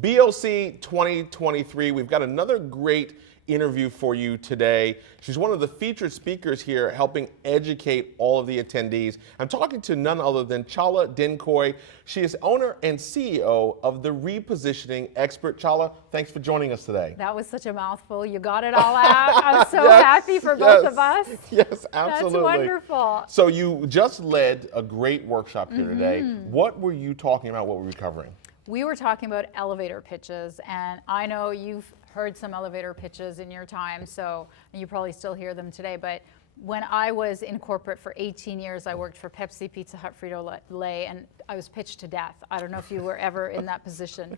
BOC 2023, we've got another great interview for you today. She's one of the featured speakers here helping educate all of the attendees. I'm talking to none other than Chala Dincoy. She is owner and CEO of the Repositioning Expert. Chala, thanks for joining us today. That was such a mouthful. You got it all out. I'm so happy for both of us. Yes, absolutely. That's wonderful. So you just led a great workshop here today. What were you talking about? What were we covering? We were talking about elevator pitches, and I know you've heard some elevator pitches in your time, so you probably still hear them today, but when I was in corporate for 18 years, I worked for Pepsi, Pizza Hut, Frito-Lay, and I was pitched to death. I don't know if you were ever in that position,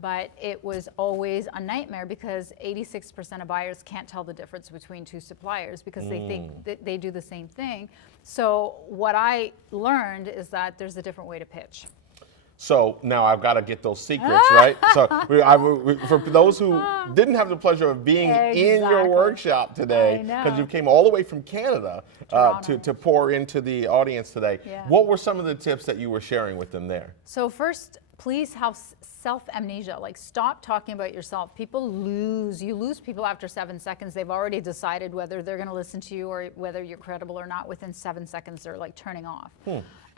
but it was always a nightmare because 86% of buyers can't tell the difference between two suppliers because they think that they do the same thing. So what I learned is that there's a different way to pitch. So now I've got to get those secrets, right? So for those who didn't have the pleasure of being in your workshop today, because you came all the way from Canada to pour into the audience today, what were some of the tips that you were sharing with them there? So first, please have self-amnesia. Like, stop talking about yourself. You lose people after 7 seconds. They've already decided whether they're going to listen to you or whether you're credible or not. Within 7 seconds, they're like turning off.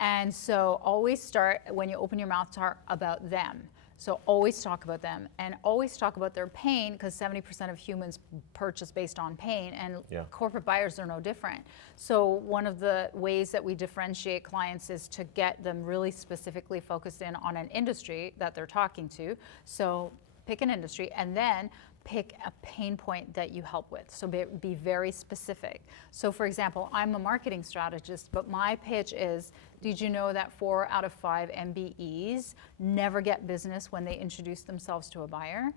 And so always start, when you open your mouth, talk about them. So always talk about them and always talk about their pain, because 70% of humans purchase based on pain, and corporate buyers are no different. So one of the ways that we differentiate clients is to get them really specifically focused in on an industry that they're talking to. So pick an industry and then pick a pain point that you help with. So be very specific. So for example, I'm a marketing strategist, but my pitch is, did you know that 4 out of 5 MBEs never get business when they introduce themselves to a buyer?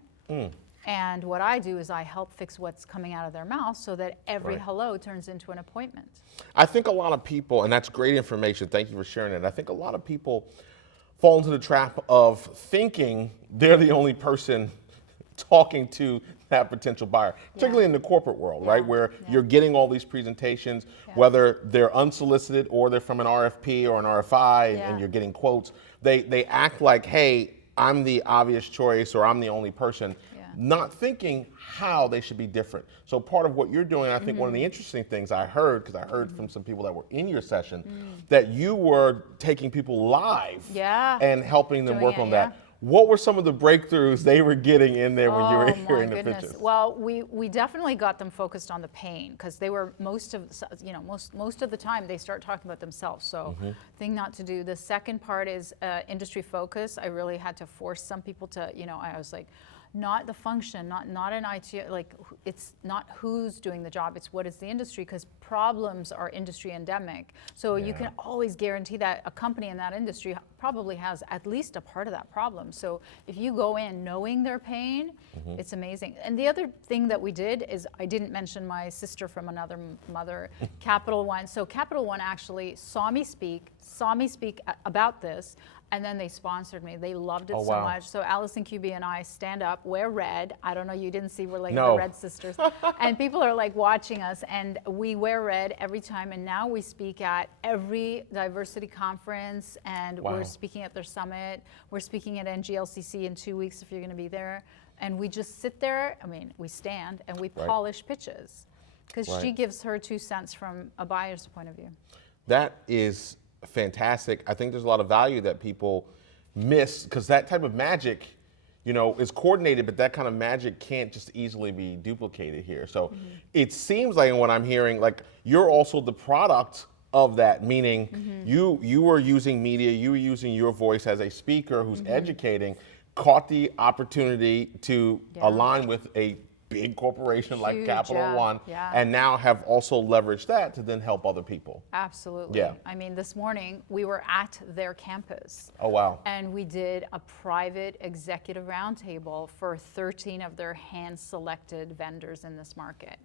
And what I do is I help fix what's coming out of their mouth so that every hello turns into an appointment. I think a lot of people, and that's great information, thank you for sharing it. I think a lot of people fall into the trap of thinking they're the only person talking to that potential buyer, particularly in the corporate world, right? Where you're getting all these presentations, whether they're unsolicited or they're from an RFP or an RFI, and you're getting quotes. They act like, hey, I'm the obvious choice or I'm the only person, not thinking how they should be different. So part of what you're doing, I think one of the interesting things I heard, because I heard from some people that were in your session, that you were taking people live and helping them work on that. What were some of the breakthroughs they were getting in there when you were hearing the pitches? Well, we definitely got them focused on the pain, because they were most of the time they start talking about themselves. So thing not to do. The second part is industry focus. I really had to force some people to, I was like, not the function, not an IT, like it's not who's doing the job, it's what is the industry, because problems are industry endemic. So you can always guarantee that a company in that industry probably has at least a part of that problem. So if you go in knowing their pain, it's amazing. And the other thing that we did is, I didn't mention my sister from another mother, Capital One. So Capital One actually saw me speak about this, and then they sponsored me. They loved it so much. So Allison QB and I stand up, wear red. I don't know, you didn't see, we're like the Red Sisters. And people are like watching us, and we wear red every time. And now we speak at every diversity conference, and we're speaking at their summit. We're speaking at NGLCC in 2 weeks if you're gonna be there. And we just sit there, we stand and we polish pitches, because she gives her 2 cents from a buyer's point of view. That is fantastic. I think there's a lot of value that people miss, because that type of magic, is coordinated, but that kind of magic can't just easily be duplicated here. So it seems like, in what I'm hearing, like you're also the product of that, meaning you were using media, you were using your voice as a speaker who's educating, caught the opportunity to align with a big corporation like Capital One, and now have also leveraged that to then help other people. Absolutely. This morning we were at their campus. Oh, wow. And we did a private executive roundtable for 13 of their hand-selected vendors in this market.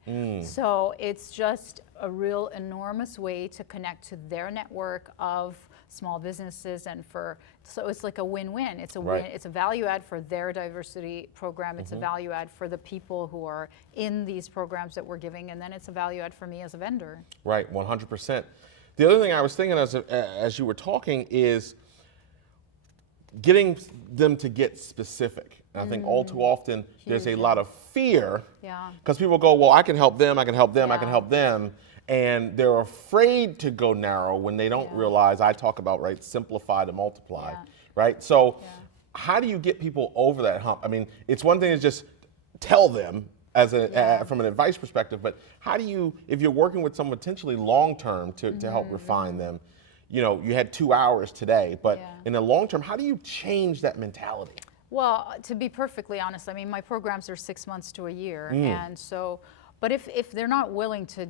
So it's just a real enormous way to connect to their network of small businesses, and so it's like a win-win. It's a win. It's a value add for their diversity program. It's a value add for the people who are in these programs that we're giving, and then it's a value add for me as a vendor. Right, 100%. The other thing I was thinking as you were talking is, getting them to get specific. And I think all too often there's a lot of fear Yeah. because people go, well, I can help them, I can help them, I can Yeah. help them. And they're afraid to go narrow when they don't realize, I talk about, right, simplify to multiply, Yeah. right? So how do you get people over that hump? I mean, it's one thing to just tell them as from an advice perspective, but how do you, if you're working with someone potentially long-term to help refine them, you know, you had 2 hours today, but in the long term, how do you change that mentality? Well, to be perfectly honest, I mean, my programs are 6 months to a year. And so, but if they're not willing to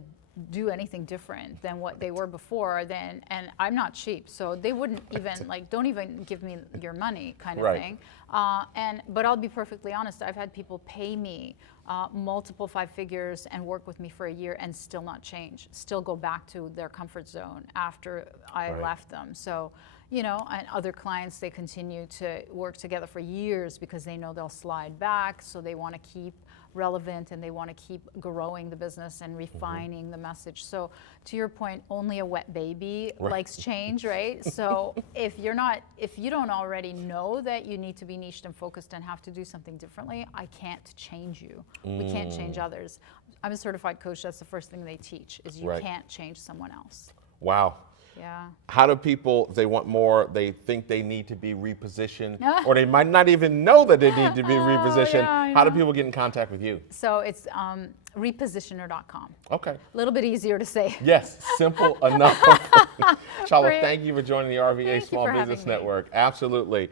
do anything different than what they were before, then, and I'm not cheap, so they wouldn't even, like, don't even give me your money kind of thing. But I'll be perfectly honest, I've had people pay me multiple 5 figures and work with me for a year and still not change, still go back to their comfort zone after I left them. So, you know, and other clients, they continue to work together for years because they know they'll slide back, so they want to keep relevant and they want to keep growing the business and refining the message. So to your point, only a wet baby likes change, right? So if you don't already know that you need to be niched and focused and have to do something differently, I can't change you. We can't change others. I'm a certified coach. That's the first thing they teach is you can't change someone else. Wow. Yeah. How do people, if they want more, they think they need to be repositioned, or they might not even know that they need to be repositioned. How do people get in contact with you? So it's repositioner.com. Okay. A little bit easier to say. Yes, simple enough. Chala, thank you for joining the RVA Thank you Small for Business having me. Network. Absolutely.